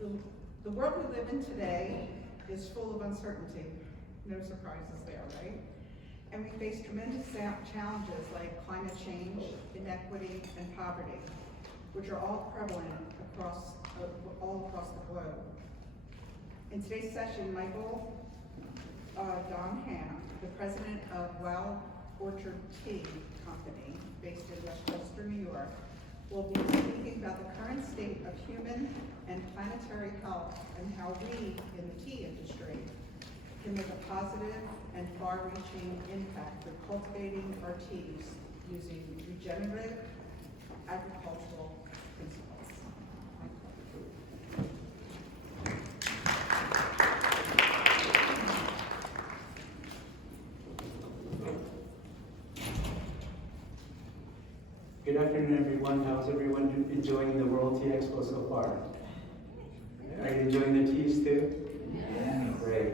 The world we live in today is full of uncertainty. No surprises there, right? And we face tremendous challenges like climate change, inequity, and poverty, which are all prevalent all across the globe. In today's session, Michael Don Ham, the president of Wild Orchard Tea Company, based in Westchester, New York, will be speaking about the current state of human and planetary health and how we in the tea industry can make a positive and far-reaching impact through cultivating our teas using regenerative agricultural principles. Good afternoon, everyone. How's everyone enjoying the World Tea Expo so far? Are you enjoying the teas too? Yeah. Great.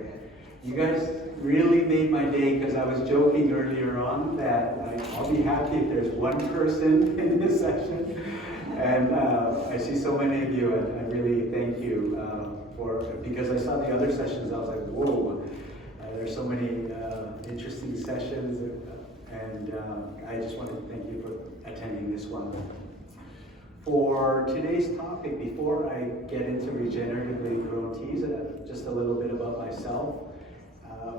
You guys really made my day because I was joking earlier on that I'll be happy if there's one person in this session. And I see so many of you, and I really thank you because I saw the other sessions, I was like, whoa, there's so many interesting sessions. And I just want to thank you for attending this one. For today's topic, before I get into regeneratively grown teas, just a little bit about myself.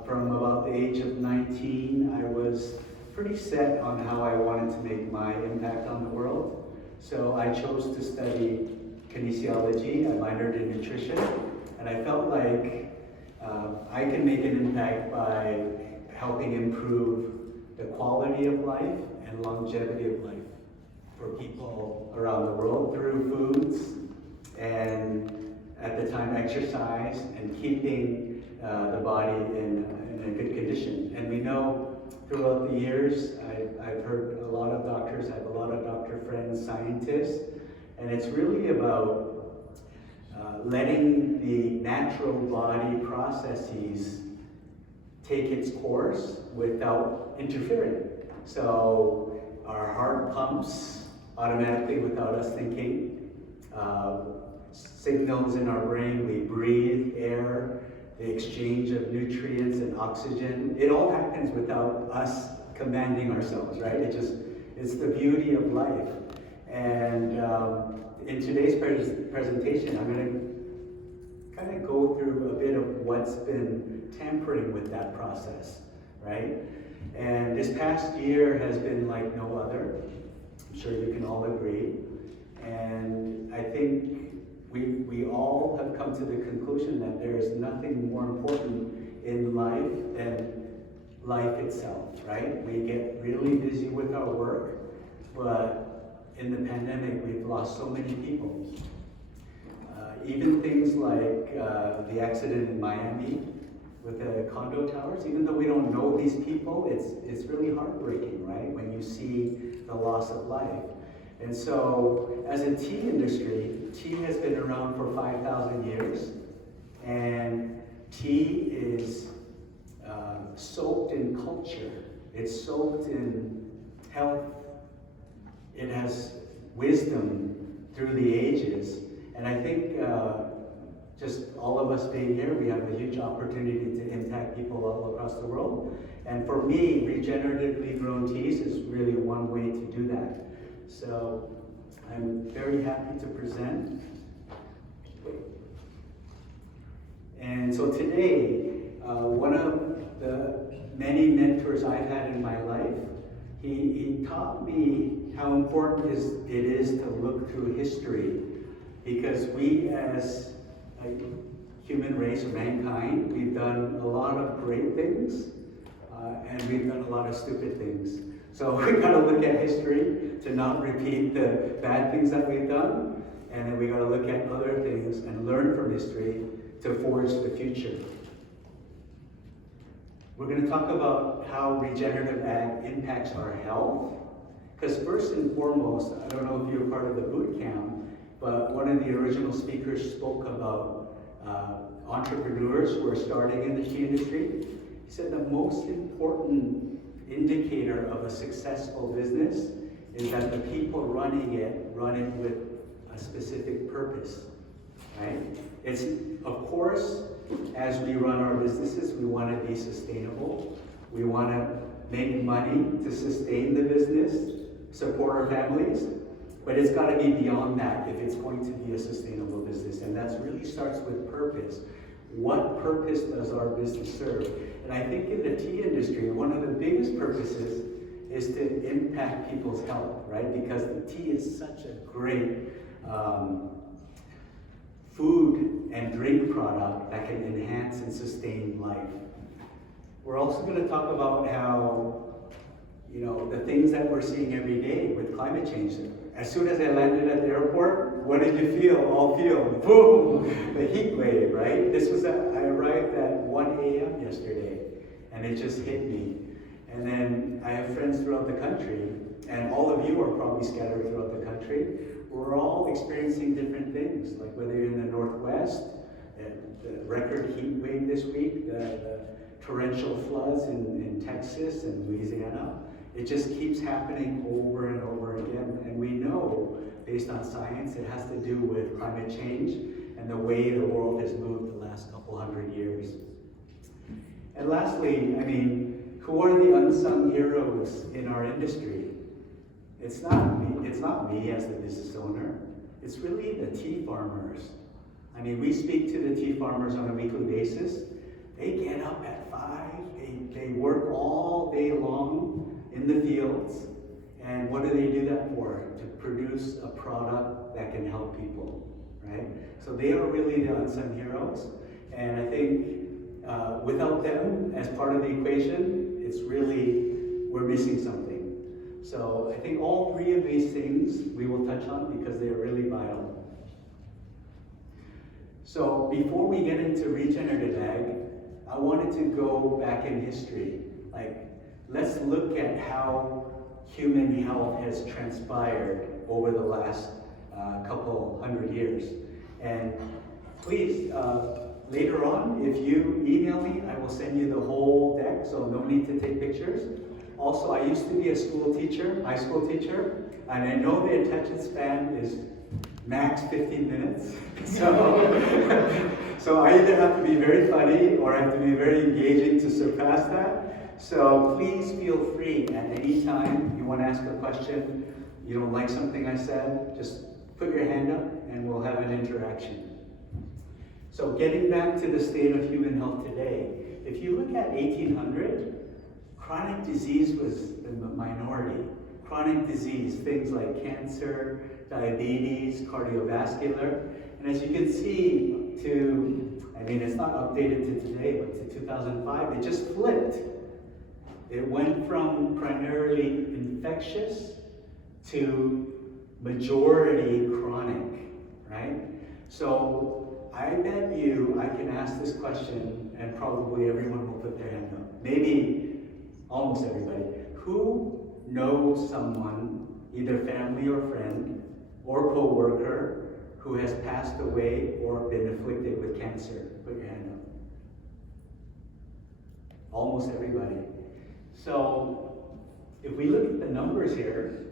From about the age of 19, I was pretty set on how I wanted to make my impact on the world. So I chose to study kinesiology. I minored in nutrition, and I felt like I can make an impact by helping improve the quality of life and longevity of life for people around the world through foods and, at the time, exercise and keeping the body in a good condition. And we know throughout the years, I've heard a lot of doctors, I have a lot of doctor friends, scientists, and it's really about letting the natural body processes take its course without interfering. So our heart pumps automatically without us thinking. Signals in our brain, we breathe air, the exchange of nutrients and oxygen. It all happens without us commanding ourselves, right? It's the beauty of life. And in today's presentation, I'm going to kind of go through a bit of what's been tampering with that process, right? And this past year has been like no other. I'm sure you can all agree. And I think we all have come to the conclusion that there is nothing more important in life than life itself, right? We get really busy with our work, but in the pandemic, we've lost so many people. Even things like the accident in Miami with the condo towers, even though we don't know these people, it's really heartbreaking, right? When you see the loss of life. And so, as a tea industry, tea has been around for 5,000 years, and tea is soaked in culture. It's soaked in health. It has wisdom through the ages. And I think just all of us being here, we have a huge opportunity to impact people all across the world. And for me, regeneratively grown teas is really one way to do that. So I'm very happy to present. And so today, one of the many mentors I've had in my life, he taught me how important it is to look through history, because we as a human race, or mankind, we've done a lot of great things, and we've done a lot of stupid things. So we gotta look at history to not repeat the bad things that we've done, and then we gotta look at other things and learn from history to forge the future. We're gonna talk about how regenerative ag impacts our health, because first and foremost, I don't know if you're part of the boot camp, but one of the original speakers spoke about entrepreneurs who are starting in the tea industry. He said the most important indicator of a successful business is that the people running it run it with a specific purpose, right? It's, of course, as we run our businesses, we want to be sustainable. We want to make money to sustain the business, support our families, but it's got to be beyond that if it's going to be a sustainable business. And that really starts with purpose. What purpose does our business serve? And I think in the tea industry, one of the biggest purposes is to impact people's health, right? Because the tea is such a great food and drink product that can enhance and sustain life. We're also going to talk about how, you know, the things that we're seeing every day with climate change. As soon as I landed at the airport, what did you feel? All feel, boom, the heat wave, right? I arrived at 1 a.m. yesterday, and it just hit me. And then I have friends throughout the country, and all of you are probably scattered throughout the country. We're all experiencing different things, like whether you're in the Northwest, the record heat wave this week, the torrential floods in Texas and Louisiana. It just keeps happening over and over again. And we know, based on science, it has to do with climate change and the way the world has moved the last couple hundred years. And lastly, I mean, who are the unsung heroes in our industry? It's not me as the business owner. It's really the tea farmers. I mean, we speak to the tea farmers on a weekly basis. They get up at 5, they work all day long in the fields, and what do they do that for? To produce a product that can help people, right? So they are really the unsung heroes, and I think without them as part of the equation, it's really, we're missing something. So I think all three of these things we will touch on because they are really vital. So before we get into regenerative ag, I wanted to go back in history. Like, let's look at how human health has transpired over the last couple hundred years. And please, later on, if you email me, I will send you the whole deck, so no need to take pictures. Also, I used to be a school teacher, high school teacher, and I know the attention span is max 15 minutes. So I either have to be very funny or I have to be very engaging to surpass that. So please feel free at any time you want to ask a question, you don't like something I said, just put your hand up and we'll have an interaction. So getting back to the state of human health today, if you look at 1800, chronic disease was the minority. Chronic disease, things like cancer, diabetes, cardiovascular. And as you can see, it's not updated to today, but to 2005, it just flipped. It went from primarily infectious to majority chronic, right? So I bet you I can ask this question and probably everyone will put their hand up. Maybe almost everybody. Who knows someone, either family or friend or co-worker, who has passed away or been afflicted with cancer? Put your hand up. Almost everybody. So if we look at the numbers here,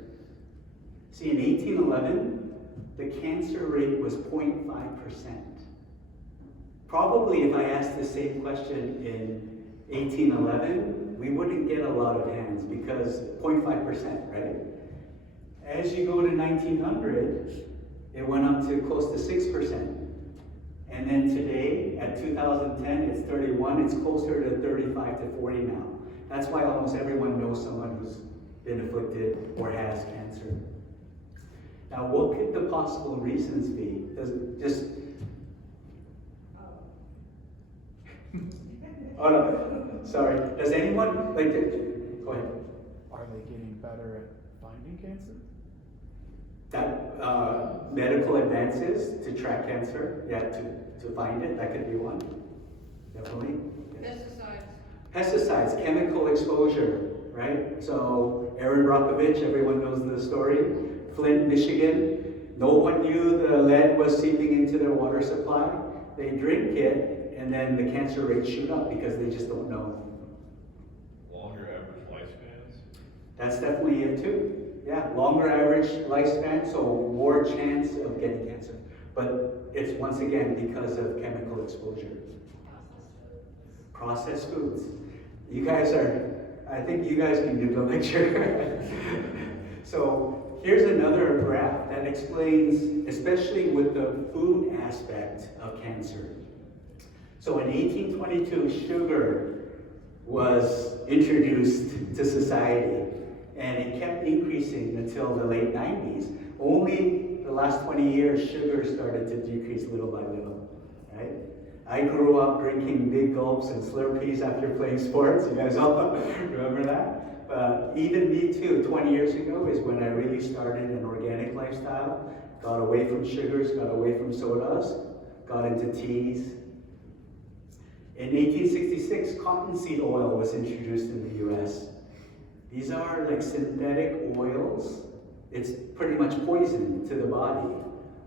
see in 1811, the cancer rate was 0.5%. Probably if I asked the same question in 1811, we wouldn't get a lot of hands because 0.5%, right? As you go to 1900, it went up to close to 6%. And then today, at 2010, it's 31, it's closer to 35 to 40 now. That's why almost everyone knows someone who's been afflicted or has cancer. Now, what could the possible reasons be? Oh no, sorry. Does anyone like to, go ahead. Are they getting better at finding cancer? That medical advances to track cancer, to find it, that could be one. Definitely. Pesticides, chemical exposure, right? So Aaron Brockovich, everyone knows the story. Flint, Michigan, no one knew the lead was seeping into their water supply. They drink it, and then the cancer rates shoot up because they just don't know. Longer average lifespans? That's definitely it too. Yeah, longer average lifespan, so more chance of getting cancer. But it's once again because of chemical exposure. Processed foods. You guys I think you guys can give the lecture. So here's another graph that explains, especially with the food aspect of cancer. So in 1822, sugar was introduced to society, and it kept increasing until the late 90s. Only the last 20 years, sugar started to decrease little by little, right? I grew up drinking big gulps and Slurpees after playing sports. You guys all remember that? But even me too, 20 years ago is when I really started an organic lifestyle. Got away from sugars, got away from sodas, got into teas. In 1866, cottonseed oil was introduced in the US. These are like synthetic oils. It's pretty much poison to the body,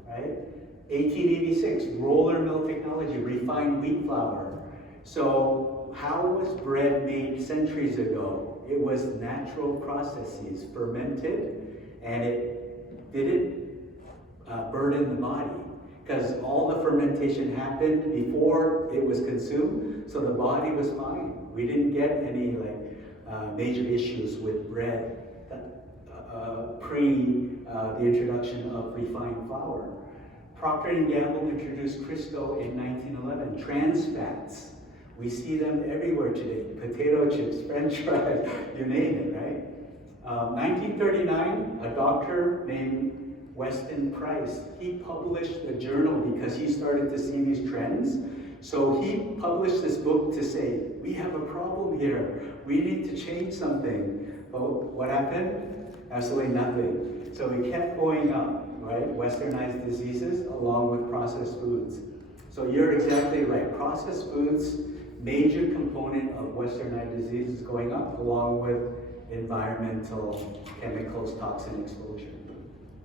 right? 1886, roller mill technology, refined wheat flour. So how was bread made centuries ago? It was natural processes, fermented, and it didn't burden the body, because all the fermentation happened before it was consumed, so the body was fine. We didn't get any major issues with bread pre the introduction of refined flour. Procter & Gamble introduced Crisco in 1911. Trans fats, we see them everywhere today. Potato chips, French fries, you name it, right? 1939, a doctor named Weston Price, he published a journal because he started to see these trends. So he published this book to say, we have a problem here. We need to change something. But what happened? Absolutely nothing. So we kept going up, right? Westernized diseases along with processed foods. So you're exactly right. Processed foods, major component of westernized diseases going up along with environmental chemicals, toxin exposure.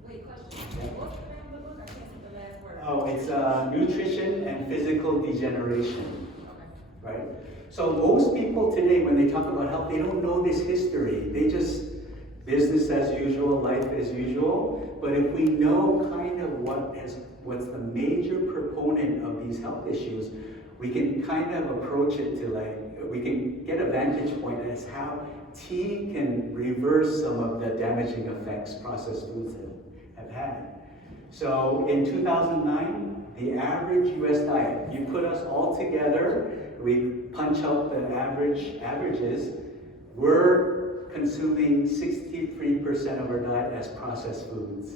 Wait, question. Yeah. What's the name of the book? I can't see the last word. Oh, it's nutrition and physical degeneration, Okay. right? So most people today, when they talk about health, they don't know this history. They just, business as usual, life as usual. But if we know kind of what's the major proponent of these health issues, we can kind of approach it to we can get a vantage point as how tea can reverse some of the damaging effects processed foods have had. So in 2009, the average US diet, you put us all together, we punch out the averages, we're consuming 63% of our diet as processed foods.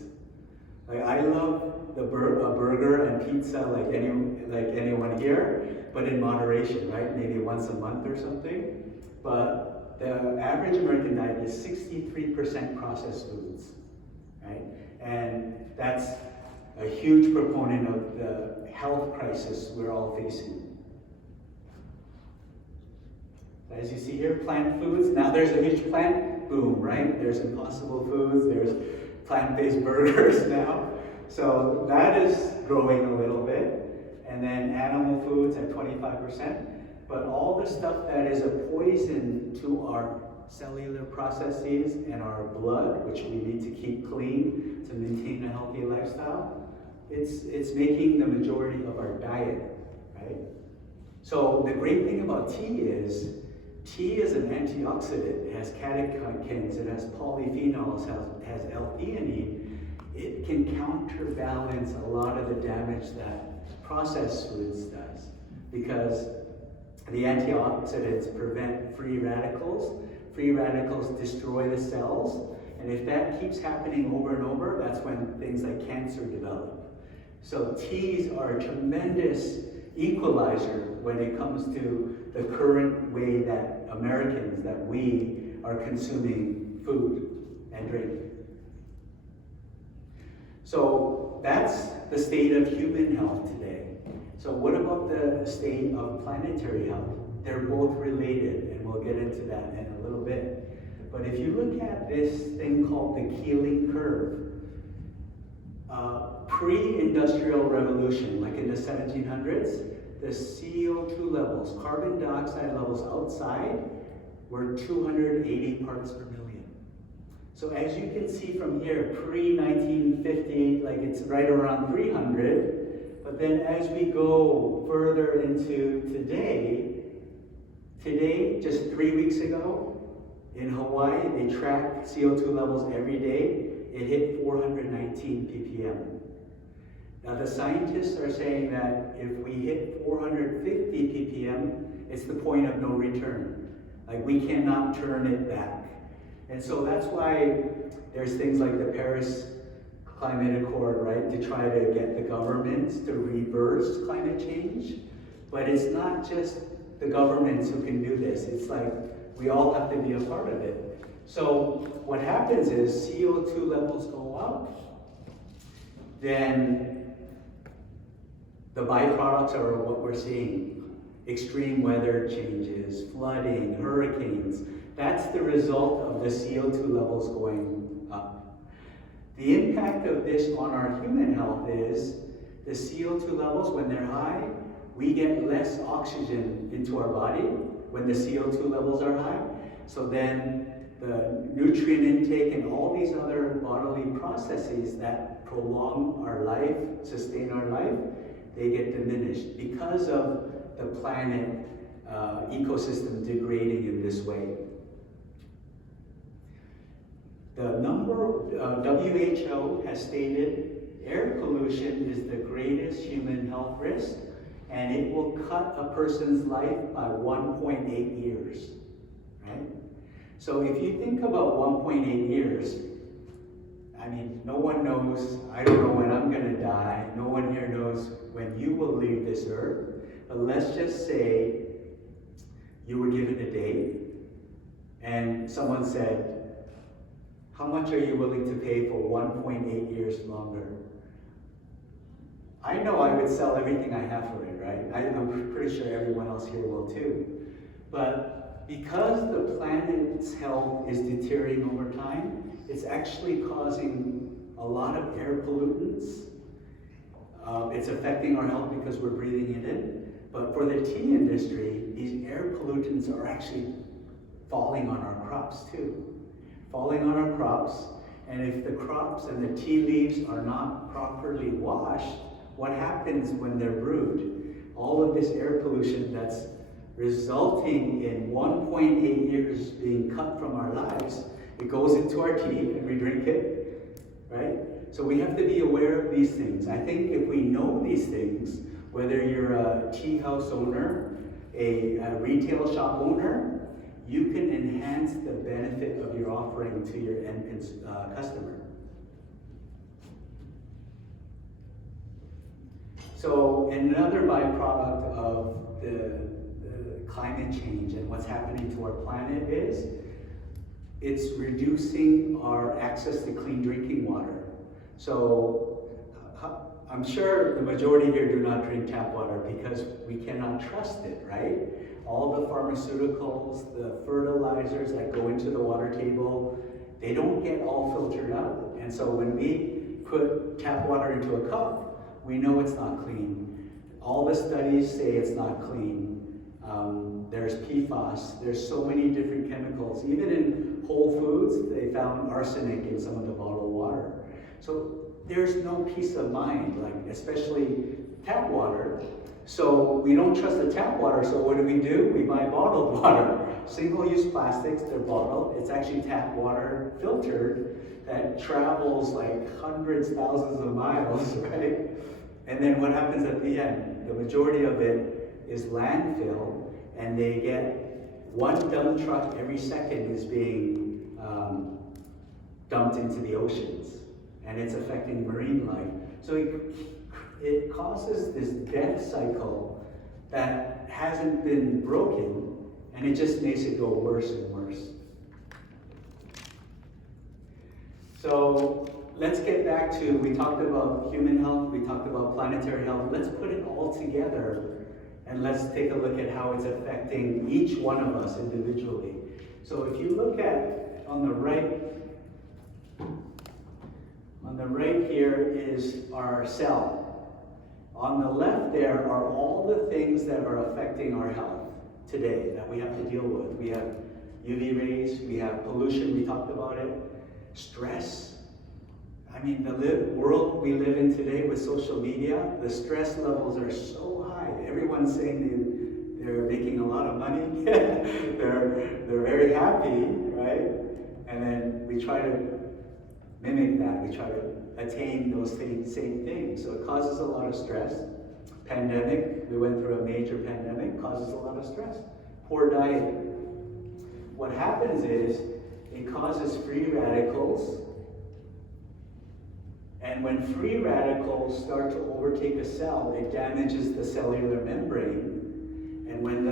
Like, I love a burger and pizza like anyone here, but in moderation, right? Maybe once a month or something. But the average American diet is 63% processed foods, right? And that's a huge proponent of the health crisis we're all facing. As you see here, plant foods. Now there's a huge plant boom, right? There's Impossible Foods, there's plant-based burgers now. So that is growing a little bit. And then animal foods at 25%. But all the stuff that is a poison to our cellular processes and our blood, which we need to keep clean to maintain a healthy lifestyle, it's making the majority of our diet, right? So the great thing about tea is an antioxidant. It has catechins, it has polyphenols, has L-theanine. It can counterbalance a lot of the damage that processed foods does, because the antioxidants prevent free radicals. Free radicals destroy the cells, and if that keeps happening over and over, that's when things like cancer develop. So teas are a tremendous equalizer when it comes to the current way that Americans, that we are consuming food and drink. So that's the state of human health today. So what about the state of planetary health? They're both related, and we'll get into that in a little bit. But if you look at this thing called the Keeling curve, pre-industrial revolution, like in the 1700s, the CO2 levels, carbon dioxide levels outside were 280 parts per million. So as you can see from here, pre-1950, like it's right around 300, But then as we go further into today, just 3 weeks ago, in Hawaii, they tracked CO2 levels every day. It hit 419 ppm. Now the scientists are saying that if we hit 450 ppm, it's the point of no return. Like we cannot turn it back. And so that's why there's things like the Paris Climate Accord, right, to try to get the governments to reverse climate change. But it's not just the governments who can do this. It's like we all have to be a part of it. So what happens is CO2 levels go up, then the byproducts are what we're seeing. Extreme weather changes, flooding, hurricanes. That's the result of the CO2 levels going up. The impact of this on our human health is the CO2 levels, when they're high, we get less oxygen into our body when the CO2 levels are high. So then the nutrient intake and all these other bodily processes that prolong our life, sustain our life, they get diminished because of the planet ecosystem degrading in this way. The WHO has stated air pollution is the greatest human health risk, and it will cut a person's life by 1.8 years, right? So if you think about 1.8 years, I mean, no one knows, I don't know when I'm gonna die, no one here knows when you will leave this earth, but let's just say you were given a date, and someone said, how much are you willing to pay for 1.8 years longer? I know I would sell everything I have for it, right? I'm pretty sure everyone else here will too. But because the planet's health is deteriorating over time, it's actually causing a lot of air pollutants. It's affecting our health because we're breathing it in. But for the tea industry, these air pollutants are actually falling on our crops too. Falling on our crops, and if the crops and the tea leaves are not properly washed, what happens when they're brewed? All of this air pollution that's resulting in 1.8 years being cut from our lives, it goes into our tea and we drink it, right? So we have to be aware of these things. I think if we know these things, whether you're a tea house owner, a retail shop owner, you can enhance the benefit of your offering to your end customer. So another byproduct of the climate change and what's happening to our planet is it's reducing our access to clean drinking water. So I'm sure the majority here do not drink tap water because we cannot trust it, right? All the pharmaceuticals, the fertilizers that go into the water table, they don't get all filtered out. And so when we put tap water into a cup, we know it's not clean. All the studies say it's not clean. There's PFAS, there's so many different chemicals. Even in Whole Foods, they found arsenic in some of the bottled water. So there's no peace of mind, like especially tap water. So we don't trust the tap water, so what do? We buy bottled water. Single-use plastics, they're bottled. It's actually tap water filtered that travels like hundreds, thousands of miles, right? And then what happens at the end? The majority of it is landfill, and they get one dump truck every second is being dumped into the oceans, and it's affecting marine life. So it causes this death cycle that hasn't been broken, and it just makes it go worse and worse. So let's get back to, we talked about human health, we talked about planetary health. Let's put it all together and let's take a look at how it's affecting each one of us individually. So if you look at on the right here is our cell. On the left there are all the things that are affecting our health today that we have to deal with. We have UV rays, we have pollution, we talked about it, stress. I mean, the world we live in today with social media, the stress levels are so high. Everyone's saying they're making a lot of money. they're very happy, right? And then we try to mimic that. We try to attain those same things. So it causes a lot of stress. Pandemic, we went through a major pandemic, causes a lot of stress. Poor diet. What happens is it causes free radicals. And when free radicals start to overtake a cell, it damages the cellular membrane. And when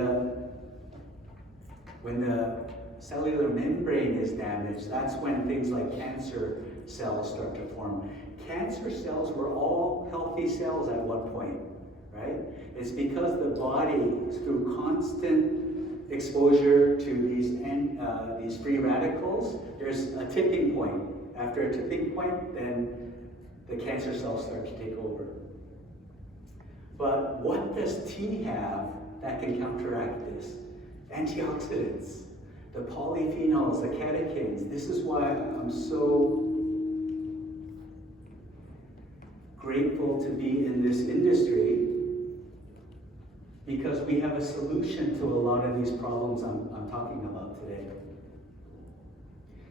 the cellular membrane is damaged, that's when things like cancer cells start to form. Cancer cells were all healthy cells at one point, right? It's because the body, through constant exposure to these free radicals, there's a tipping point. After a tipping point, then the cancer cells start to take over. But what does tea have that can counteract this? Antioxidants, the polyphenols, the catechins. This is why I'm so grateful to be in this industry, because we have a solution to a lot of these problems I'm talking about today.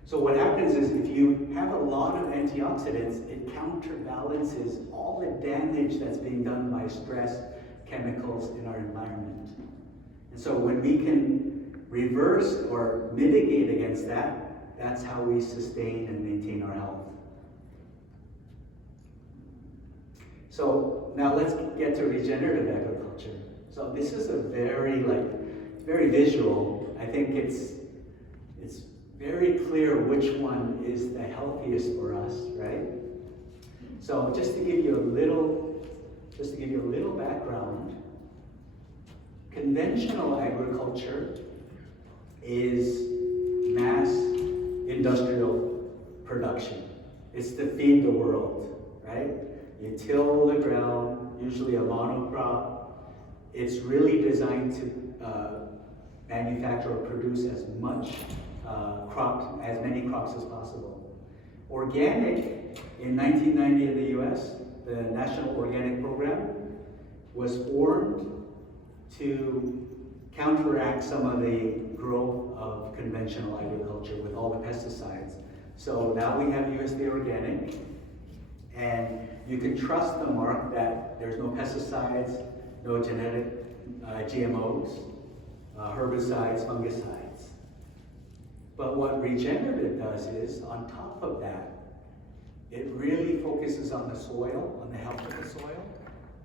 So what happens is if you have a lot of antioxidants, it counterbalances all the damage that's being done by stress chemicals in our environment. And so when we can reverse or mitigate against that, that's how we sustain and maintain our health. So now let's get to regenerative agriculture. So this is a very visual. I think it's very clear which one is the healthiest for us, right? So just to give you a little background, conventional agriculture is mass industrial production. It's to feed the world, right? You till the ground, usually a monocrop. It's really designed to manufacture or produce as many crops as possible. Organic, in 1990 in the US, the National Organic Program was formed to counteract some of the growth of conventional agriculture with all the pesticides. So now we have USDA Organic, and you can trust the mark that there's no pesticides, no genetic GMOs, herbicides, fungicides. But what regenerative does is, on top of that, it really focuses on the soil, on the health of the soil,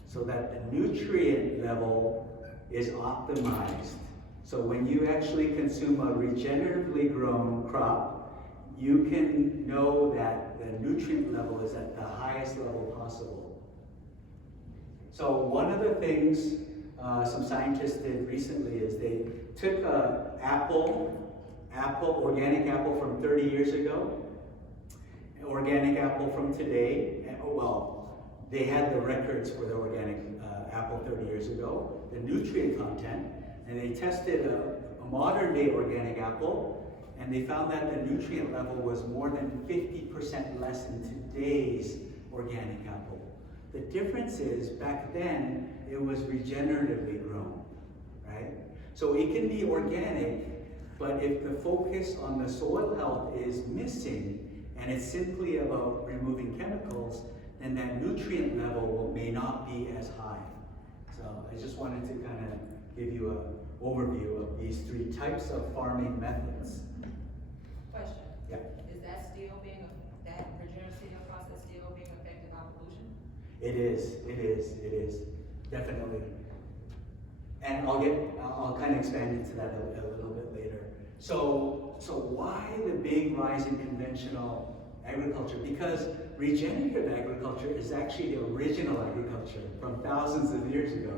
so that the nutrient level is optimized. So when you actually consume a regeneratively grown crop, you can know that the nutrient level is at the highest level possible. So one of the things some scientists did recently is they took an organic apple from 30 years ago, an organic apple from today, and they had the records for the organic apple 30 years ago, the nutrient content, and they tested a modern day organic apple, and they found that the nutrient level was more than 50% less in today's organic apple. The difference is, back then, it was regeneratively grown, right? So it can be organic, but if the focus on the soil health is missing, and it's simply about removing chemicals, then that nutrient level may not be as high. So I just wanted to kind of give you an overview of these three types of farming methods. Question. Yeah. Is that regenerative process still being affected by pollution? It is, definitely. And I'll kind of expand into that a little bit later. So why the big rise in conventional agriculture? Because regenerative agriculture is actually the original agriculture from thousands of years ago.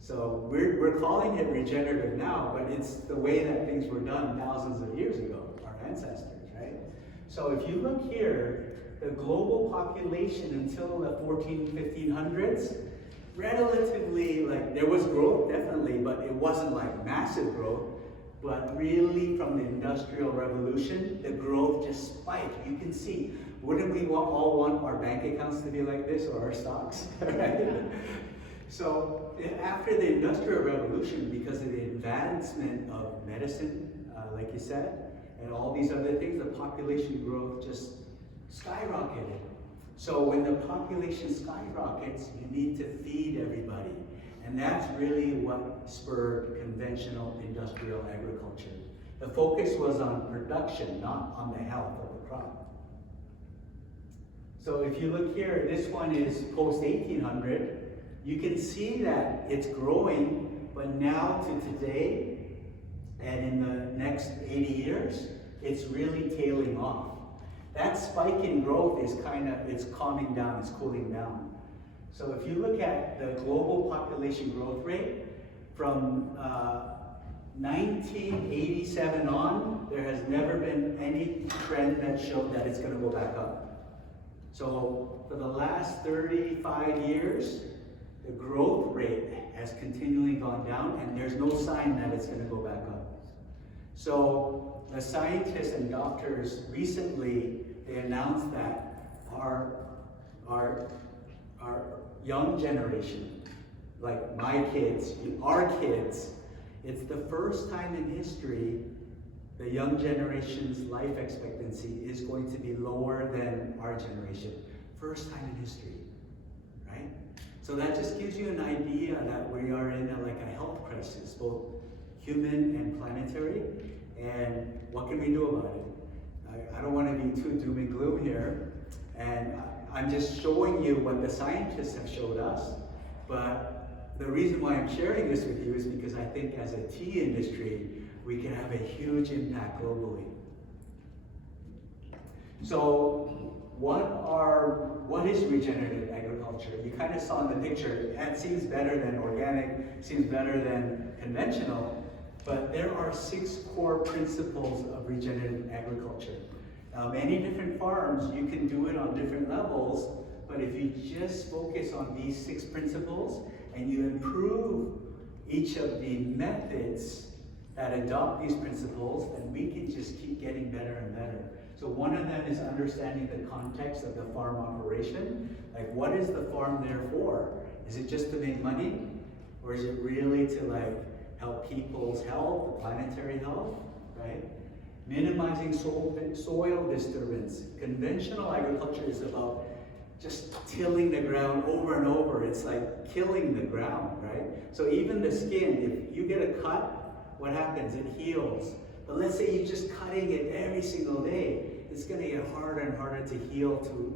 So we're calling it regenerative now, but it's the way that things were done thousands of years ago, our ancestors, right? So if you look here, the global population until the 1500s, relatively, there was growth, definitely, but it wasn't massive growth. But really, from the Industrial Revolution, the growth just spiked. You can see Wouldn't we all want our bank accounts to be like this, or our stocks, right? So after the Industrial Revolution, because of the advancement of medicine, like you said, and all these other things, the population growth just skyrocketed. So when the population skyrockets, you need to feed everybody. And that's really what spurred conventional industrial agriculture. The focus was on production, not on the health of the crop. So if you look here, this one is post-1800. You can see that it's growing, but now to today, and in the next 80 years, it's really tailing off. That spike in growth is it's calming down, it's cooling down. So if you look at the global population growth rate, from 1987 on, there has never been any trend that showed that it's going to go back up. So for the last 35 years, the growth rate has continually gone down, and there's no sign that it's going to go back up. So the scientists and doctors recently, they announced that our young generation, like my kids, our kids, it's the first time in history the young generation's life expectancy is going to be lower than our generation. First time in history, right? So that just gives you an idea that we are in a health crisis, both human and planetary, and what can we do about it? I don't want to be too doom and gloom here, and I'm just showing you what the scientists have showed us, but the reason why I'm sharing this with you is because I think as a tea industry, we can have a huge impact globally. So what is regenerative agriculture? You kind of saw in the picture, it seems better than organic, seems better than conventional, but there are 6 core principles of regenerative agriculture. Now, many different farms, you can do it on different levels, but if you just focus on these 6 principles and you improve each of the methods that adopt these principles, then we can just keep getting better and better. So one of them is understanding the context of the farm operation. Like, what is the farm there for? Is it just to make money? Or is it really to help people's health, the planetary health, right? Minimizing soil disturbance. Conventional agriculture is about just tilling the ground over and over. It's like killing the ground, right? So even the skin, if you get a cut, what happens? It heals. But let's say you're just cutting it every single day. It's going to get harder and harder to heal to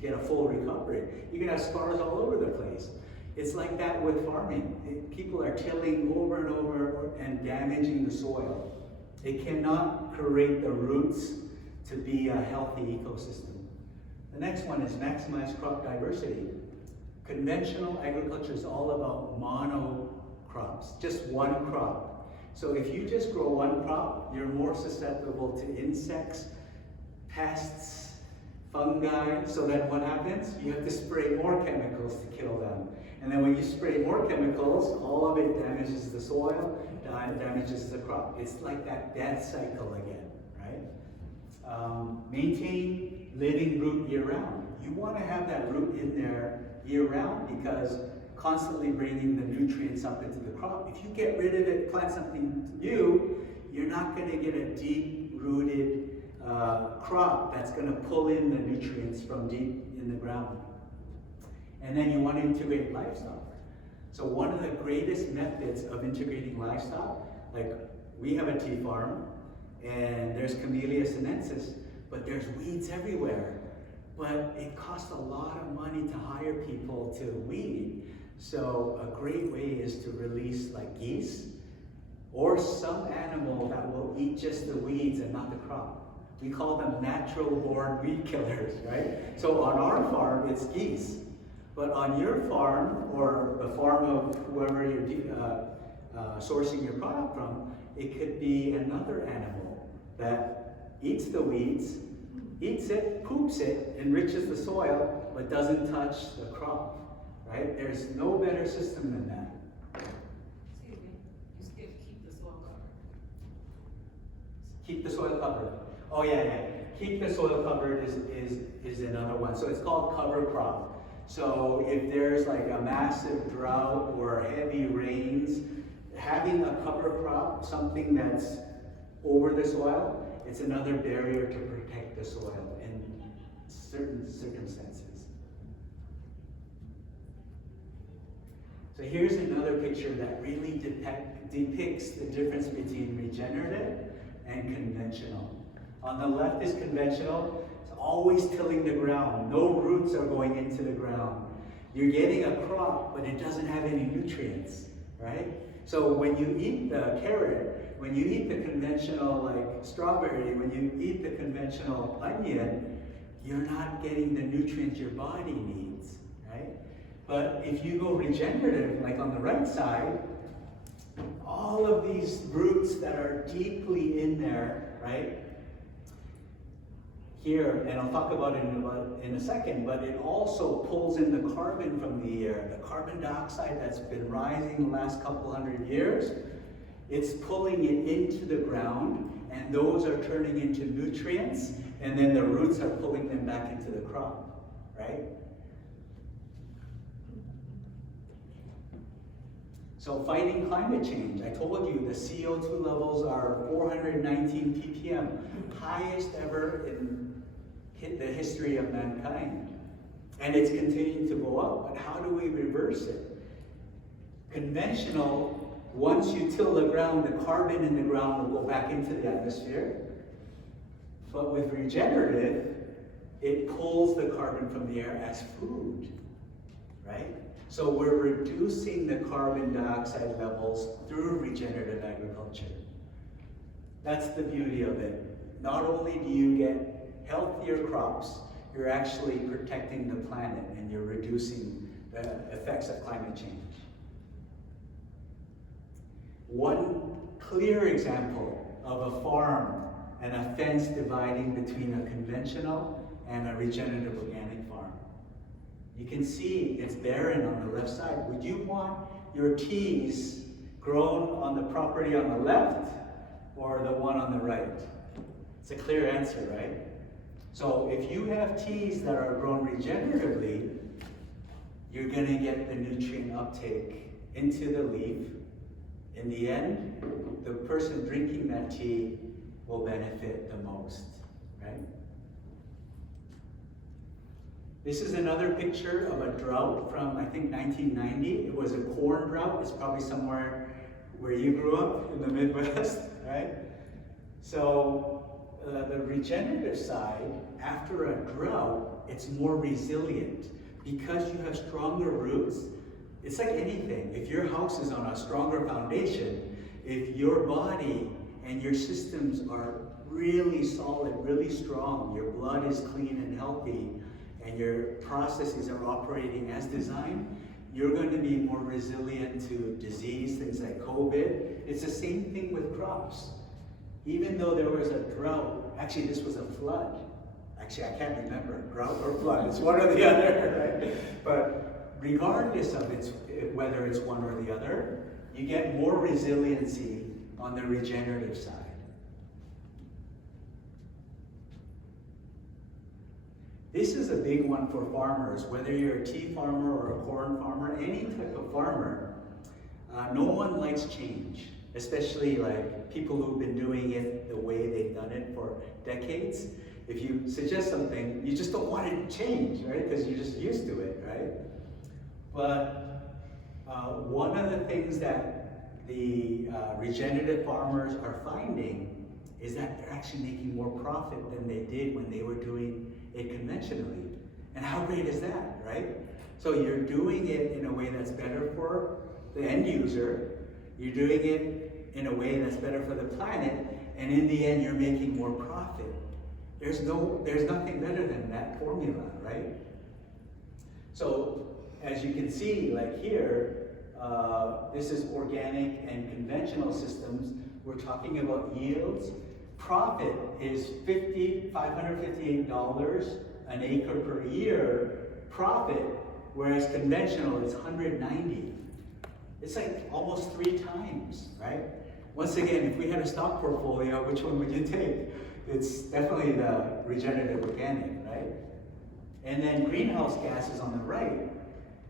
get a full recovery. You're going to have scars all over the place. It's like that with farming. People are tilling over and over and damaging the soil. It cannot create the roots to be a healthy ecosystem. The next one is maximize crop diversity. Conventional agriculture is all about monocrops, just one crop. So if you just grow one crop, you're more susceptible to insects, pests, fungi. So then what happens? You have to spray more chemicals to kill them. And then when you spray more chemicals, all of it damages the soil, damages the crop. It's like that death cycle again, right? Maintain living root year-round. You want to have that root in there year-round because constantly bringing the nutrients up into the crop. If you get rid of it, plant something new, you're not going to get a deep-rooted crop that's going to pull in the nutrients from deep in the ground. And then you want to integrate livestock. So one of the greatest methods of integrating livestock, like we have a tea farm, and there's Camellia sinensis, but there's weeds everywhere. But it costs a lot of money to hire people to weed. So a great way is to release like geese or some animal that will eat just the weeds and not the crop. We call them natural born weed killers, right? So on our farm, it's geese. But on your farm, or the farm of whoever you're sourcing your product from, it could be another animal that eats the weeds, eats it, poops it, enriches the soil, but doesn't touch the crop, right? There's no better system than that. Excuse me, you skipped keep the soil covered. Keep the soil covered. Oh yeah. keep the soil covered is another one. So it's called cover crop. So if there's like a massive drought or heavy rains, having a cover crop, something that's over the soil, it's another barrier to protect the soil in certain circumstances. So here's another picture that really depicts the difference between regenerative and conventional. On the left is conventional. It's always tilling the ground. No roots are going into the ground. You're getting a crop, but it doesn't have any nutrients, right? So when you eat the carrot, when you eat the conventional like strawberry, when you eat the conventional onion, you're not getting the nutrients your body needs, right? But if you go regenerative, like on the right side, all of these roots that are deeply in there, right? Here, and I'll talk about it in a second, but it also pulls in the carbon from the air, the carbon dioxide that's been rising the last couple hundred years. It's pulling it into the ground, and those are turning into nutrients, and then the roots are pulling them back into the crop, right? So fighting climate change, I told you the CO2 levels are 419 ppm, highest ever in the history of mankind. And it's continuing to go up, but how do we reverse it? Conventional, once you till the ground, the carbon in the ground will go back into the atmosphere. But with regenerative, it pulls the carbon from the air as food, right? So we're reducing the carbon dioxide levels through regenerative agriculture. That's the beauty of it. Not only do you get healthier crops, you're actually protecting the planet and you're reducing the effects of climate change. One clear example of a farm and a fence dividing between a conventional and a regenerative organic farm. You can see it's barren on the left side. Would you want your teas grown on the property on the left or the one on the right? It's a clear answer, right? So if you have teas that are grown regeneratively, you're going to get the nutrient uptake into the leaf. In the end, the person drinking that tea will benefit the most, right? This is another picture of a drought from, I think, 1990. It was a corn drought. It's probably somewhere where you grew up in the Midwest, right? So the regenerative side, after a drought, it's more resilient. Because you have stronger roots, it's like anything. If your house is on a stronger foundation, if your body and your systems are really solid, really strong, your blood is clean and healthy, and your processes are operating as designed, you're going to be more resilient to disease, things like COVID. It's the same thing with crops. Even though there was a drought, actually this was a flood. Actually, I can't remember, drought or flood, it's one or the other, right? But regardless of whether it's one or the other, you get more resiliency on the regenerative side. This is a big one for farmers, whether you're a tea farmer or a corn farmer, any type of farmer. No one likes change, especially like people who've been doing it the way they've done it for decades. If you suggest something, you just don't want it to change, right? Because you're just used to it, right? But one of the things that the regenerative farmers are finding is that they're actually making more profit than they did when they were doing it conventionally. And how great is that, right? So you're doing it in a way that's better for the end user, you're doing it in a way that's better for the planet, and in the end you're making more profit. There's nothing better than that formula, right? So as you can see, like here, this is organic and conventional systems. We're talking about yields. Profit is $558 an acre per year profit, whereas conventional is $190. It's like almost 3 times, right? Once again, if we had a stock portfolio, which one would you take? It's definitely the regenerative organic, right? And then greenhouse gases on the right.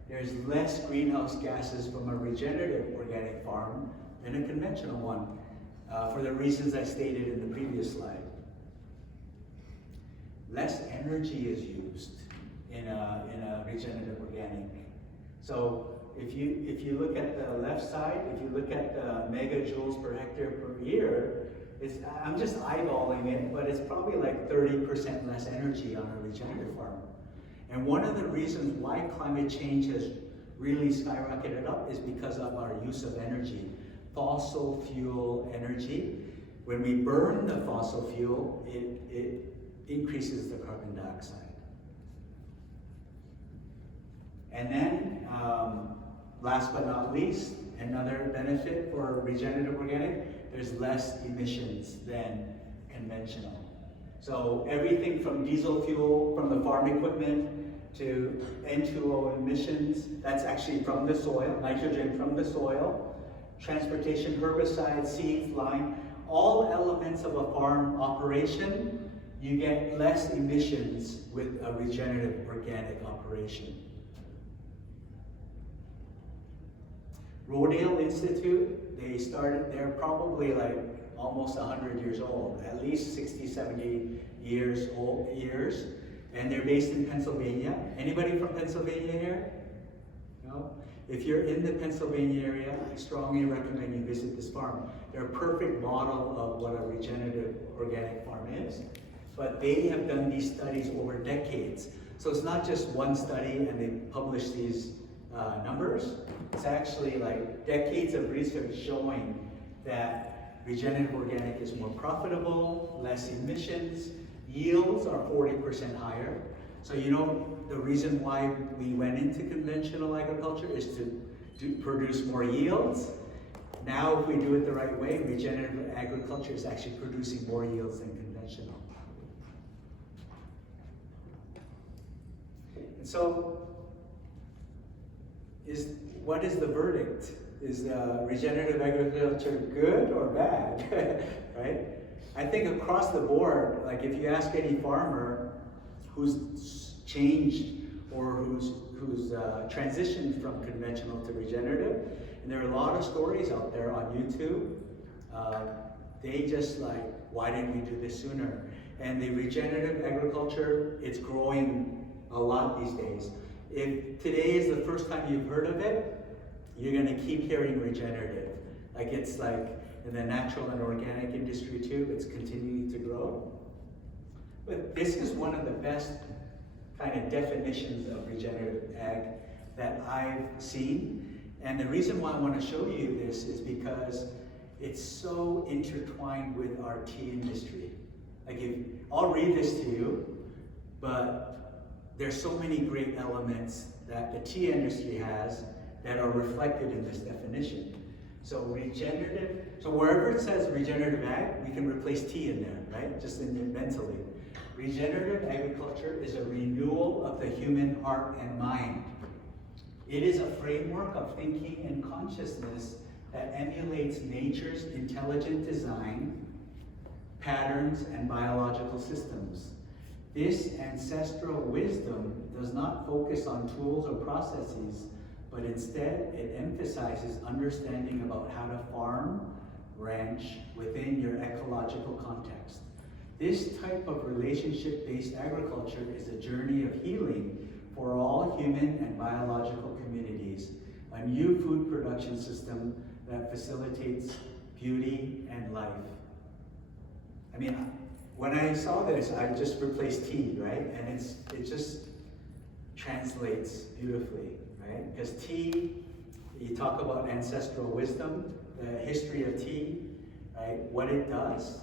There's less greenhouse gases from a regenerative organic farm than a conventional one, for the reasons I stated in the previous slide. Less energy is used in a regenerative organic. So if you look at the left side, if you look at the megajoules per hectare per year, I'm just eyeballing it, but it's probably like 30% less energy on a regenerative farm. And one of the reasons why climate change has really skyrocketed up is because of our use of energy. Fossil fuel energy. When we burn the fossil fuel, it increases the carbon dioxide. And then, last but not least, another benefit for regenerative organic, there's less emissions than conventional. So everything from diesel fuel, from the farm equipment, to N2O emissions, that's actually from the soil, nitrogen from the soil, transportation, herbicides, seeds, lime, all elements of a farm operation, you get less emissions with a regenerative organic operation. Rodale Institute, they're probably like almost 100 years old, at least 60, 70 years old, and they're based in Pennsylvania. Anybody from Pennsylvania here? No? If you're in the Pennsylvania area, I strongly recommend you visit this farm. They're a perfect model of what a regenerative organic farm is, but they have done these studies over decades. So it's not just one study and they publish these numbers. It's actually like decades of research showing that regenerative organic is more profitable, less emissions, yields are 40% higher. So you know the reason why we went into conventional agriculture is to produce more yields. Now if we do it the right way, regenerative agriculture is actually producing more yields than conventional. And so, what is the verdict? Is regenerative agriculture good or bad, right? I think across the board, like if you ask any farmer who's changed or who's transitioned from conventional to regenerative, and there are a lot of stories out there on YouTube, they just like, why didn't we do this sooner? And the regenerative agriculture, it's growing a lot these days. If today is the first time you've heard of it, you're gonna keep hearing regenerative. Like it's like in the natural and organic industry too, it's continuing to grow. But this is one of the best kind of definitions of regenerative ag that I've seen. And the reason why I want to show you this is because it's so intertwined with our tea industry. Like I'll read this to you, but there's so many great elements that the tea industry has that are reflected in this definition. So regenerative, so wherever it says regenerative ag, we can replace tea in there, right? Just in there mentally. Regenerative agriculture is a renewal of the human heart and mind. It is a framework of thinking and consciousness that emulates nature's intelligent design, patterns, and biological systems. This ancestral wisdom does not focus on tools or processes, but instead it emphasizes understanding about how to farm, ranch within your ecological context. This type of relationship-based agriculture is a journey of healing for all human and biological communities, a new food production system that facilitates beauty and life. I mean, when I saw this, I just replaced tea, right? And it just translates beautifully, right? Because tea, you talk about ancestral wisdom, the history of tea, right? What it does.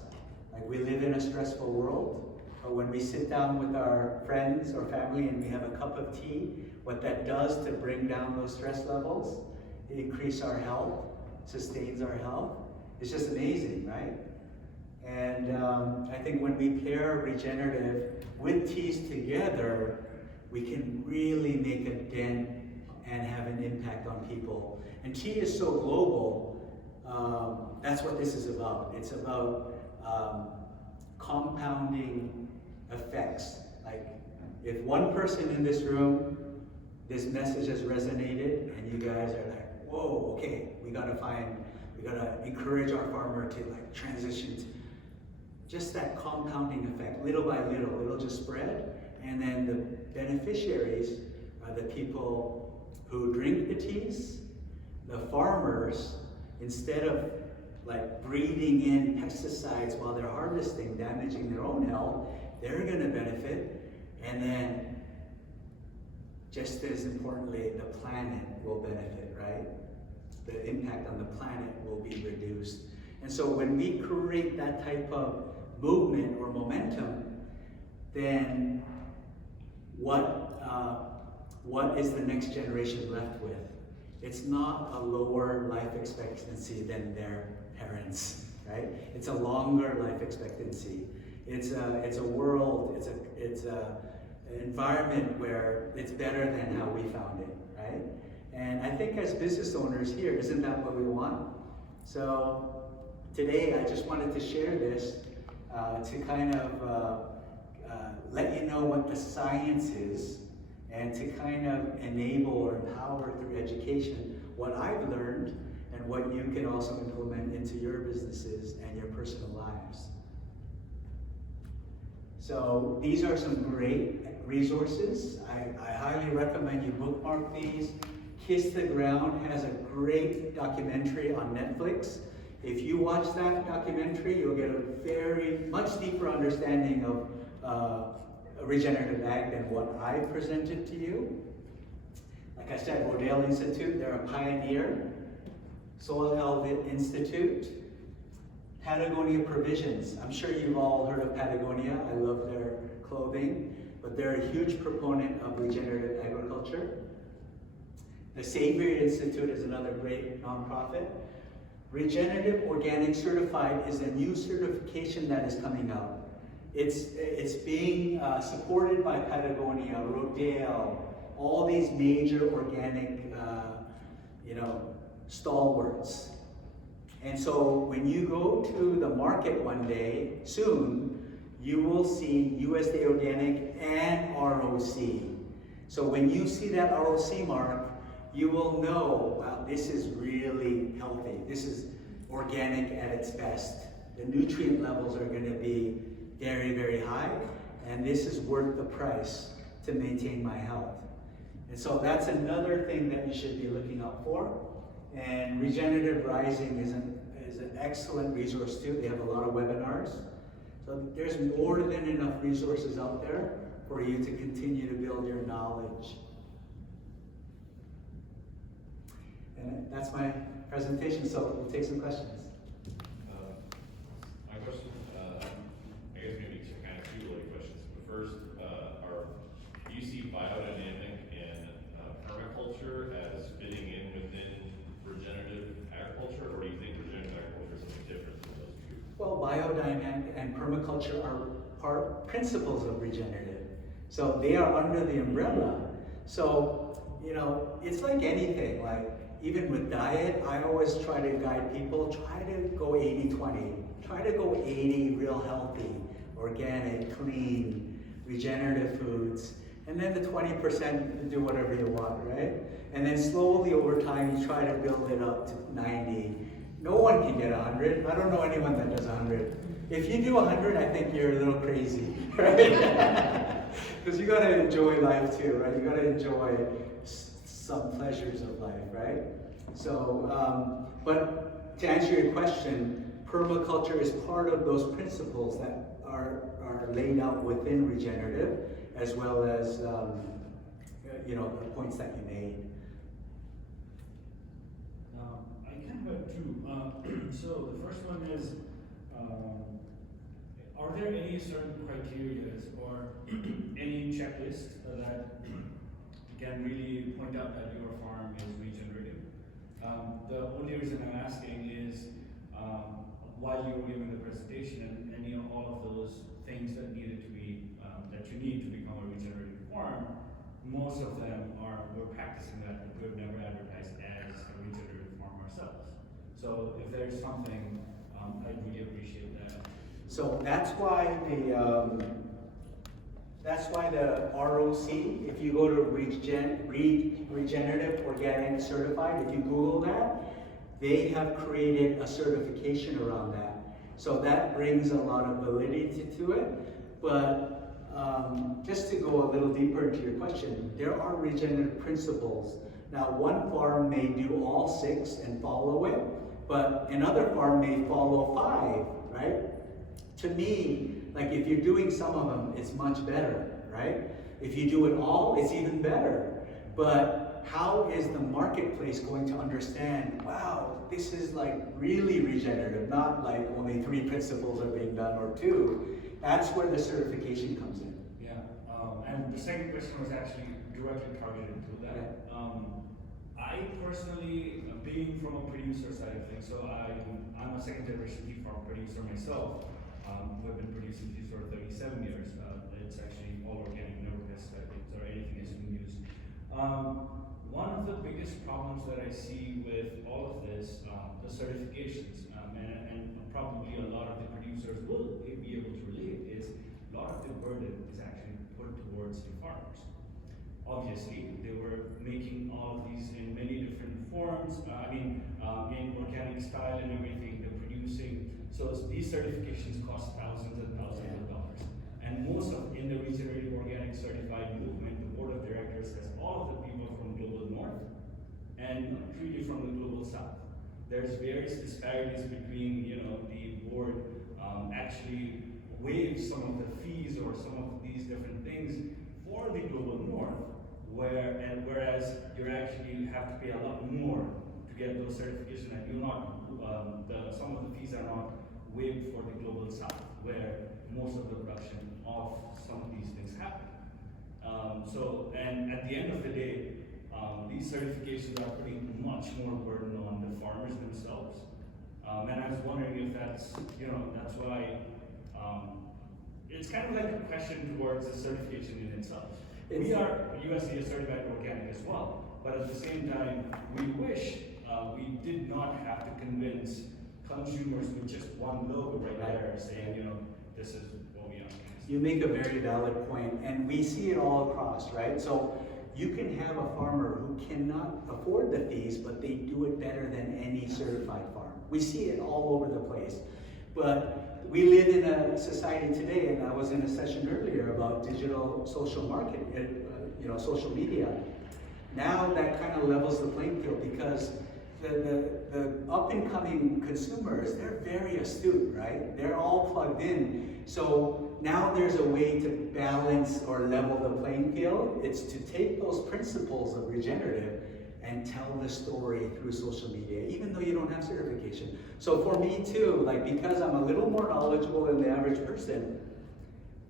Like we live in a stressful world, but when we sit down with our friends or family and we have a cup of tea, what that does to bring down those stress levels, increase our health, sustains our health. It's just amazing, right? And I think when we pair regenerative with teas together, we can really make a dent and have an impact on people. And tea is so global, that's what this is about. It's about compounding effects. Like, if one person in this room, this message has resonated, and you guys are like, whoa, okay, we gotta encourage our farmer to like transition to just that compounding effect, little by little, it'll just spread, and then the beneficiaries are the people who drink the teas, the farmers, instead of like breathing in pesticides while they're harvesting, damaging their own health, they're gonna benefit, and then just as importantly, the planet will benefit, right? The impact on the planet will be reduced. And so when we create that type of movement or momentum, then what is the next generation left with? It's not a lower life expectancy than their parents, right? It's a longer life expectancy. It's a world, it's a environment where it's better than how we found it, right? And I think as business owners here, isn't that what we want? So today I just wanted to share this to kind of let you know what the science is, and to kind of enable or empower through education what I've learned and what you can also implement into your businesses and your personal lives. So these are some great resources. I highly recommend you bookmark these. Kiss the Ground has a great documentary on Netflix. If you watch that documentary, you'll get a very much deeper understanding of regenerative ag than what I presented to you. Like I said, Rodale Institute, they're a pioneer. Soil Health Institute. Patagonia Provisions. I'm sure you've all heard of Patagonia. I love their clothing, but they're a huge proponent of regenerative agriculture. The Savior Institute is another great nonprofit. Regenerative Organic Certified is a new certification that is coming out. It's being supported by Patagonia, Rodale, all these major organic, stalwarts. And so when you go to the market one day, soon, you will see USDA Organic and ROC. So when you see that ROC mark, you will know, wow, this is really healthy. This is organic at its best. The nutrient levels are going to be very, very high, and this is worth the price to maintain my health. And so that's another thing that you should be looking out for. And Regenerative Rising is an excellent resource too. They have a lot of webinars. So there's more than enough resources out there for you to continue to build your knowledge. And that's my presentation, so we'll take some questions. My question, I guess maybe kind of two related questions. But first, do you see biodynamic and permaculture as fitting in within regenerative agriculture, or do you think regenerative agriculture is something different than those two? Well, biodynamic and permaculture are principles of regenerative. So they are under the umbrella. So, it's like anything, like even with diet, I always try to guide people, try to go 80-20. Try to go 80 real healthy, organic, clean, regenerative foods. And then the 20% do whatever you want, right? And then slowly over time, you try to build it up to 90. No one can get 100. I don't know anyone that does 100. If you do 100, I think you're a little crazy, right? Because you gotta enjoy life too, right? You gotta enjoy some pleasures of life, right? So, but to answer your question, permaculture is part of those principles that are laid out within regenerative, as well as the points that you made. I kind of have two. So the first one is, are there any certain criteria or any checklist that can really point out that your farm is regenerative? The only reason I'm asking is while you were giving the presentation and all of those things that needed to be that you need to become a regenerative farm, most of them we're practicing that, but we've never advertised as a regenerative farm ourselves. So if there's something, I'd really appreciate that. So that's why the ROC, if you go to Regenerative Organic Certified, if you Google that, they have created a certification around that. So that brings a lot of validity to it. But just to go a little deeper into your question, there are regenerative principles. Now, one farm may do all 6 and follow it, but another farm may follow 5, right? To me, like if you're doing some of them, it's much better, right? If you do it all, it's even better. But how is the marketplace going to understand, wow, this is like really regenerative, not like only 3 principles are being done or 2. That's where the certification comes in. Yeah, and the second question was actually directly targeted to that. I personally, being from a producer side of things, so I'm a second generation tea farm producer myself. We've been producing tea for 37 years. It's actually all organic, no pesticides or anything is being used. One of the biggest problems that I see with all of this, the certifications, and probably a lot of the producers will be able to relate, is a lot of the burden is actually put towards the farmers. Obviously, they were making all of these in many different forms, in organic style and everything, they're producing. So these certifications cost thousands and thousands of dollars. And most of, in the regenerative organic certified movement, the board of directors has all of the people from global north and really from the global south. There's various disparities between, the board actually waives some of the fees or some of these different things for the global north, whereas you actually have to pay a lot more to get those certifications, and you're not, some of the fees are not waived for the global south, where most of the production of some of these things happen. And at the end of the day, these certifications are putting much more burden on the farmers themselves. And I was wondering if that's why it's kind of like a question towards the certification in itself. We are USDA certified organic as well, but at the same time, we wish we did not have to convince consumers with just one logo right there saying, this is what we are. You make a very valid point, and we see it all across, right? So you can have a farmer who cannot afford the fees, but they do it better than any certified farm. We see it all over the place. But we live in a society today, and I was in a session earlier about digital social marketing, social media. Now that kind of levels the playing field because the up-and-coming consumers, they're very astute, right? They're all plugged in. So now there's a way to balance or level the playing field. It's to take those principles of regenerative and tell the story through social media, even though you don't have certification. So for me too, because I'm a little more knowledgeable than the average person,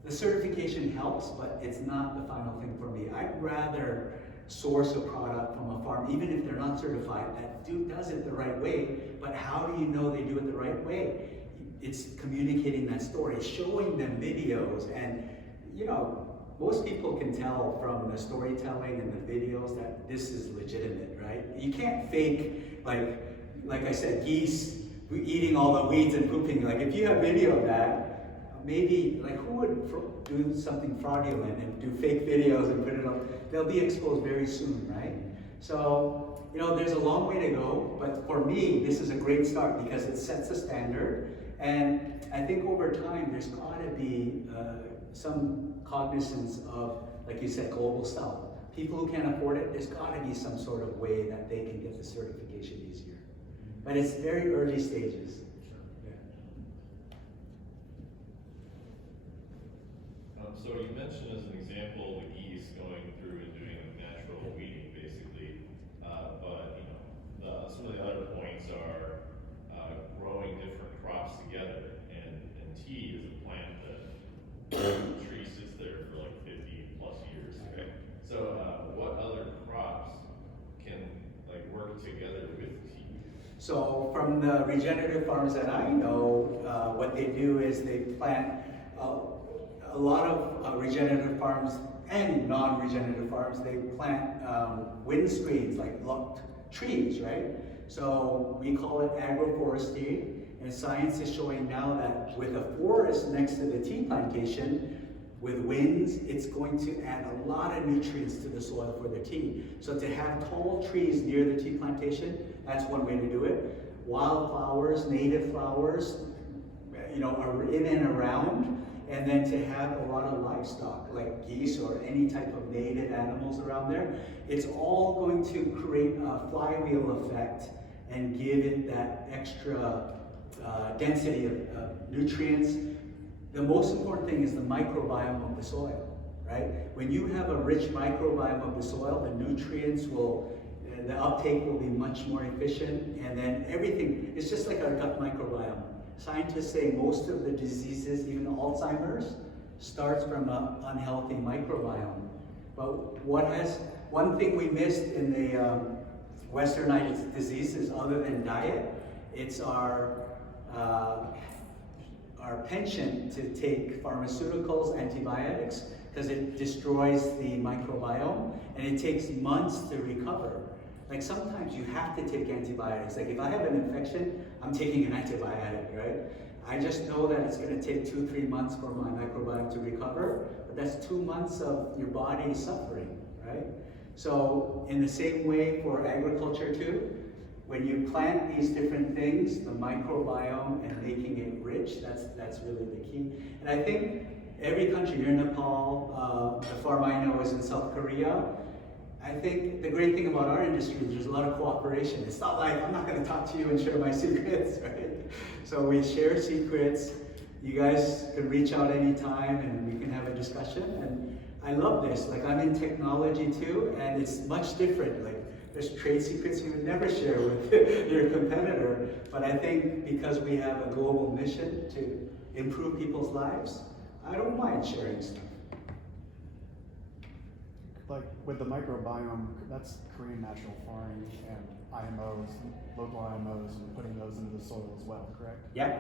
the certification helps, but it's not the final thing for me. I'd rather source a product from a farm, even if they're not certified, that does it the right way. But how do you know they do it the right way? It's communicating that story, showing them videos, and most people can tell from the storytelling and the videos that this is legitimate, right? You can't fake, like I said, geese eating all the weeds and pooping. Like if you have video of that, maybe who would do something fraudulent and do fake videos and put it on? They'll be exposed very soon, right? So there's a long way to go, but for me, this is a great start because it sets a standard, and I think over time there's got to be some cognizance of, like you said, global south. People who can't afford it, there's got to be some sort of way that they can get the certification easier. But it's very early stages. So you mentioned as an example the geese going through and doing natural weeding, basically. But some of the other points are growing different crops together, and tea is a plant that the tree sits there for 50 plus years. Okay. So what other crops can work together with tea? So from the regenerative farms that I know, what they do is they plant a lot of regenerative farms and non-regenerative farms, they plant wind screens, trees, right? So we call it agroforestry, And science is showing now that with a forest next to the tea plantation, with winds, it's going to add a lot of nutrients to the soil for the tea. So to have tall trees near the tea plantation, that's one way to do it. Wildflowers, native flowers, are in and around, and then to have a lot of livestock, like geese or any type of native animals around there. It's all going to create a flywheel effect and give it that extra density of nutrients. The most important thing is the microbiome of the soil, right? When you have a rich microbiome of the soil, the nutrients the uptake will be much more efficient, and then everything, it's just like our gut microbiome. Scientists say most of the diseases, even Alzheimer's, starts from an unhealthy microbiome. But one thing we missed in the westernized diseases other than diet, it's our penchant to take pharmaceuticals, antibiotics, because it destroys the microbiome, and it takes months to recover. Like sometimes you have to take antibiotics. Like if I have an infection, I'm taking an antibiotic, right? I just know that it's going to take 2-3 months for my microbiome to recover, but that's 2 months of your body suffering, right? So in the same way for agriculture too, when you plant these different things, the microbiome and making it rich, that's really the key. And I think every country, you're in Nepal, the farm I know is in South Korea. I think the great thing about our industry is there's a lot of cooperation. It's not like, I'm not going to talk to you and share my secrets, right? So we share secrets. You guys can reach out anytime and we can have a discussion. And I love this. Like I'm in technology too, and it's much different. Like there's trade secrets you would never share with your competitor. But I think because we have a global mission to improve people's lives, I don't mind sharing stuff. Like with the microbiome, that's Korean natural farming and IMOs, local IMOs, and putting those into the soil as well, correct? Yeah.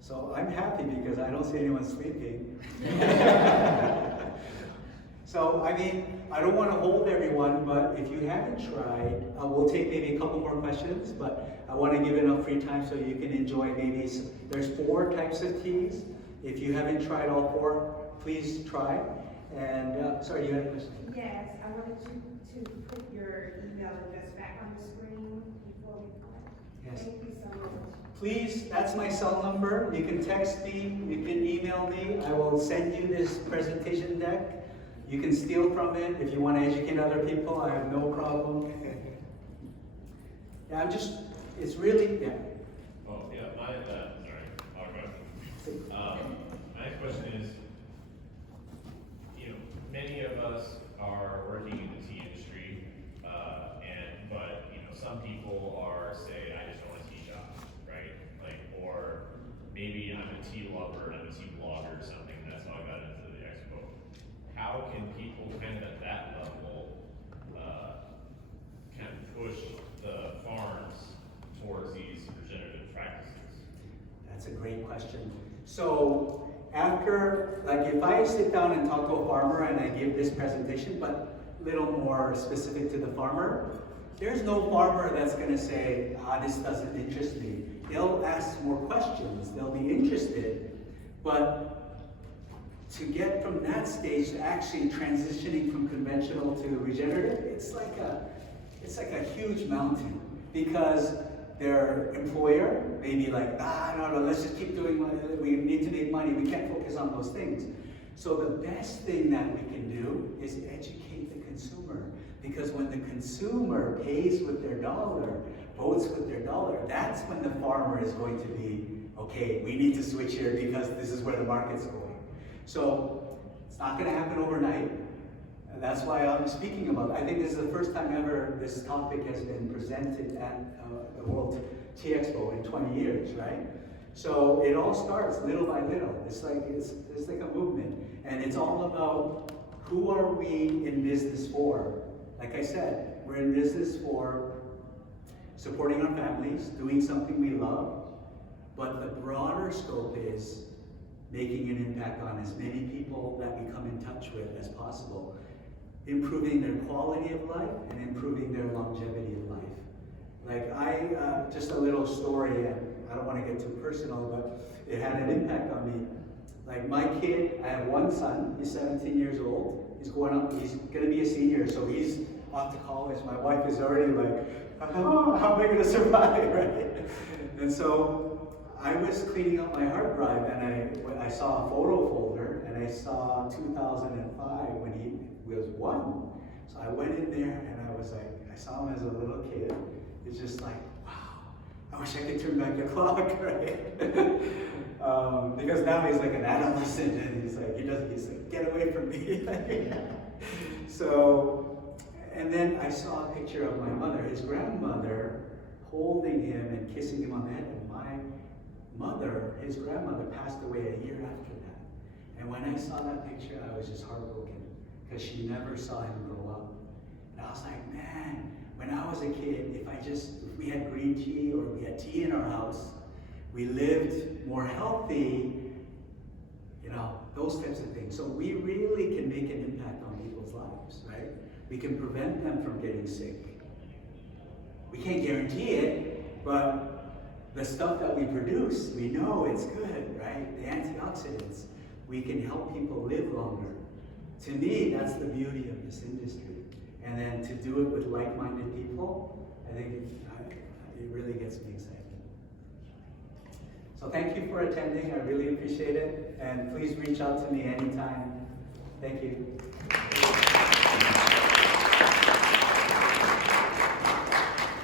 So I'm happy because I don't see anyone sleeping. So, I mean, I don't want to hold everyone, but if you haven't tried, we'll take maybe a couple more questions, but I want to give enough free time so you can enjoy maybe there's 4 types of teas. If you haven't tried all 4, please try. And, sorry, you had a question? Yes, I wanted you to put your email address back on the screen before we go. Yes. Thank you so much. Please, that's my cell number. You can text me, you can email me. I will send you this presentation deck. You can steal from it if you want to educate other people. I have no problem. Yeah, it's really, yeah. Oh, yeah, sorry, our question. My next question is, many of us are working in the tea industry, but some people say, I just don't want a tea shop, right? Or maybe I'm a tea lover and I'm a tea blogger or something, and that's how I got into the expo. How can people kind of at that level kind of push the farms towards these regenerative practices? That's a great question. So after, like if I sit down and talk to a farmer and I give this presentation, but a little more specific to the farmer, there's no farmer that's going to say, this doesn't interest me. They'll ask more questions. They'll be interested. But to get from that stage to actually transitioning from conventional to regenerative, it's like a huge mountain, because their employer may be like, no, let's just keep doing what we need to make money. We can't focus on those things. So the best thing that we can do is educate the consumer, because when the consumer pays with their dollar, votes with their dollar, that's when the farmer is going to be, okay, we need to switch here because this is where the market's going. So it's not going to happen overnight. And that's why I'm speaking about it. I think this is the first time ever this topic has been presented at the World Tea Expo in 20 years, right? So it all starts little by little. It's like a movement. And it's all about who are we in business for? Like I said, we're in business for supporting our families, doing something we love, but the broader scope is making an impact on as many people that we come in touch with as possible. improving their quality of life and improving their longevity of life. Like just a little story, and I don't want to get too personal, but it had an impact on me. Like my kid, I have one son, he's 17 years old, he's gonna be a senior, so he's off to college. My wife is already like, oh, how am I gonna survive, right? And so I was cleaning up my hard drive, and I saw a photo folder, and I saw 2005 when he was 1. So I went in there, and I was like, I saw him as a little kid. It's just like, wow, I wish I could turn back the clock, right? Because now he's like an adolescent, and he's like, get away from me. So, and then I saw a picture of my mother, his grandmother, holding him and kissing him on the head. And my mother, his grandmother, passed away a year after that. And when I saw that picture, I was just heartbroken, because she never saw him grow up. And I was like, man, when I was a kid, if we had green tea or we had tea in our house, we lived more healthy, those types of things. So we really can make an impact on people's lives, right? We can prevent them from getting sick. We can't guarantee it, but the stuff that we produce, we know it's good, right? The antioxidants, we can help people live longer. To me, that's the beauty of this industry. And then to do it with like-minded people, I think it really gets me excited. So thank you for attending. I really appreciate it. And please reach out to me anytime. Thank you.